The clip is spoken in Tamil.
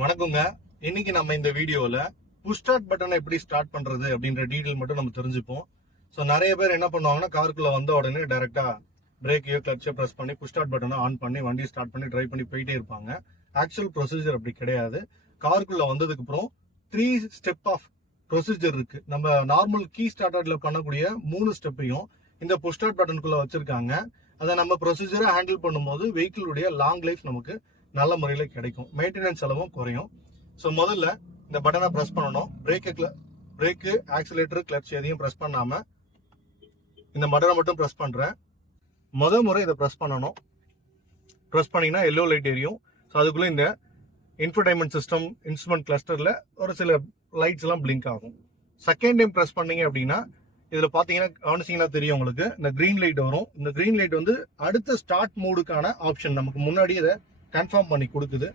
வணக்கங்க. இன்னைக்கு நம்ம இந்த வீடியோல புஷ் ஸ்டார்ட் பட்டனை எப்படி ஸ்டார்ட் பண்றது அப்படின்ற டீடைல் மட்டும் நம்ம தெரிஞ்சுப்போம். ஸோ நிறைய பேர் என்ன பண்ணுவாங்கன்னா, காருக்குள்ள வந்த உடனே டைரக்டா பிரேக்கையோ கிளச்சோ பிரஸ் பண்ணி புஷ் ஸ்டார்ட் பட்டனை ஆன் பண்ணி வண்டியை ஸ்டார்ட் பண்ணி டிரைவ் பண்ணி போயிட்டே இருப்பாங்க. ஆக்சுவல் ப்ரொசீஜர் அப்படி கிடையாது. காருக்குள்ள வந்ததுக்கு அப்புறம் 3 ஸ்டெப் ஆஃப் ப்ரொசீஜர் இருக்கு. நம்ம நார்மல் கீ ஸ்டார்டர்ல பண்ணக்கூடிய 3 ஸ்டெப்பையும் இந்த புஷ் ஸ்டார்ட் பட்டனுக்குள்ள வச்சிருக்காங்க. அதை நம்ம ப்ரொசீஜரை ஹேண்டில் பண்ணும்போது வெஹிக்கிளுடைய லாங் லைஃப் நமக்கு நல்ல முறையில் கிடைக்கும், மெயின்டெனன்ஸ் செலவும் குறையும். ஸோ முதல்ல இந்த பட்டனை ப்ரெஸ் பண்ணணும். பிரேக்கு ஆக்சிலேட்டர் கிளட்ச் எதையும் ப்ரெஸ் பண்ணாம இந்த பட்டனை மட்டும் ப்ரெஸ் பண்றேன். முறை இதை ப்ரெஸ் பண்ணணும். ப்ரெஸ் பண்ணீங்கன்னா எல்லோ லைட் எரியும். ஸோ அதுக்குள்ள இந்த இன்ஃபர்டைன்மெண்ட் சிஸ்டம் இன்ஸ்ட்ருமெண்ட் கிளஸ்டர்ல ஒரு சில லைட்ஸ் எல்லாம் பிளிங்க் ஆகும். செகண்ட் டைம் ப்ரெஸ் பண்ணீங்க அப்படின்னா இதுல பாத்தீங்கன்னா கவனிச்சீங்கன்னா தெரியும் உங்களுக்கு, இந்த கிரீன் லைட் வரும். இந்த கிரீன் லைட் வந்து அடுத்த ஸ்டார்ட் மோடுக்கான ஆப்ஷன், நமக்கு முன்னாடி இதை கன்ஃபார்ம் பண்ணி கொடுக்குது.